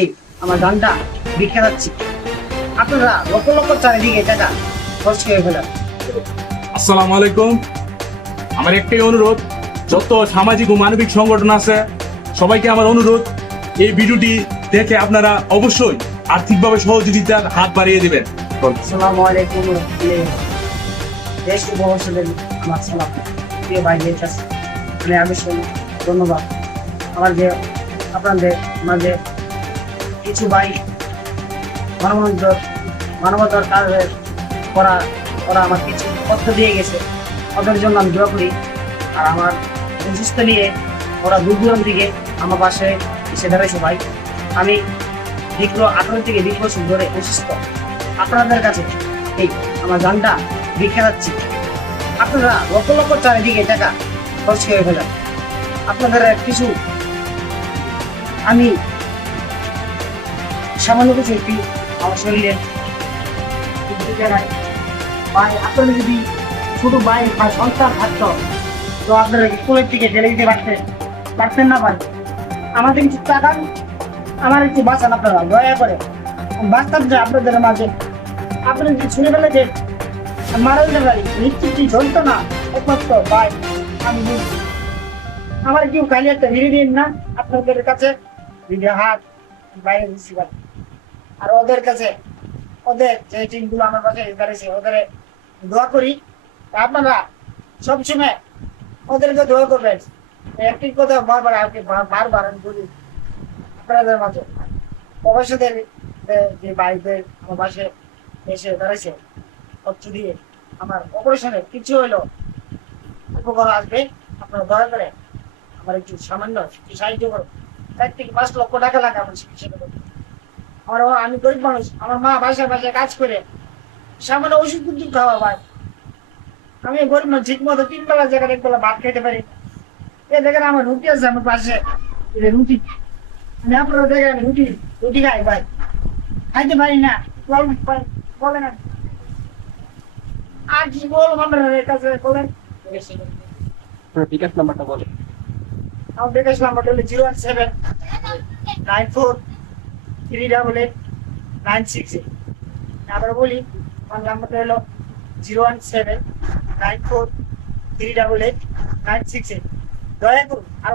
এই আমার গানটা বিখ্যাত যাচ্ছি, আপনারা লক্ষ লক্ষ চারিদিকে টাকা খরচ করে ফেলেন। আসসালামু আলাইকুম। আমার একটাই অনুরোধ, যত সামাজিক ও মানবিক সংগঠন আছে সবাইকে আমার অনুরোধ, এই ভিডিওটি দেখে আপনারা অবশ্যই আর্থিকভাবে সহযোগিতার হাত বাড়িয়ে দিবেন। আসসালামু আলাইকুম দেশ উপবাসীদের আমার সালাম, প্রিয় ভাই দেশ আছে আমি ধন্যবাদ। আমার যে আপনাদের মাঝে কিছু ভাই মানবতার কাজ করা ওরা আমার কিছু তথ্য দিয়ে গেছে, ওদের জন্য আমি দোয়া করি। আর আমার অসুস্থ নিয়ে ওরা দূর দূরান্ত থেকে আমার পাশে এসে দাঁড়াইছে ভাই। আমি দীর্ঘ 18 থেকে 20 বছর ধরে অসুস্থ। আপনাদের কাছে এই আমার গানটা বিখ্যাত যাচ্ছি, আপনারা লক্ষ লক্ষ চারিদিকে টাকা খরচ করে ফেলেন। আপনাদের কিছু আমি সামান্য কিছু একটি আমার শরীরে ভাই, আপনারা যদি ছোট ভাই বা সন্তান থাকতো তো আপনারা স্কুলের দিকে ঢেলে দিতে পারতেন না ভাই। আমাদের কিছু টাকা আমার একটু বাঁচান আপনারা দয়া করে। বাঁচতাম যে আপনাদের মাঝে আপনারা যদি শুনে ফেলে যে মারা যেতে পারি, নিশ্চিত ঝলতো না একমাত্র ভাই। আমি বুঝছি আমার কেউ খালি একটা ভিড়ে দিন না আপনাদের কাছে হাত বাইরে দিচ্ছি ভাই। আর ওদের কাছে ওদের যে টিমগুলো আমার পাশে দাঁড়িয়েছে ওদের দোয়া করি। আপনারা সবসময় ওদেরকে দোয়া করবেন। একটি কথা বারবার আমি বলি আপনাদের মাঝে, প্রবাসীদের যে ভাইদের আমার পাশে এসে দাঁড়াইছে অর্থ দিয়ে আমার অপারেশনে কিছু হইলো উপকার আসবে, আপনারা দয়া করে আমার একটু সামান্য একটু সাহায্য করুন। 4 থেকে 5 লক্ষ টাকা লাগে আমার চিকিৎসা করতে। আমি গরিব মানুষ, আমার মা বাসায় বাসায় কাজ করে সামান্য ওষুধ কিন্তু খাওয়া ভাই। আমি গরিব মানুষ, ঠিক মতো 3 বেলা জায়গায় 1 বেলা ভাত খেতে পারি। এ দেখেন আমার রুটি আছে আমার পাশে, রুটি আমি আপনারা দেখেন রুটি খাই ভাই, খাইতে পারি না। বলেন আর কি বলবো আপনার কাছে বলেন। বিকাশ নাম্বারটা বলে। আমার বিকাশ নাম্বারটা হলো 01794388968। আবার বলি, আমার নাম্বারটা হলো 01794388968। দয়া করুন আর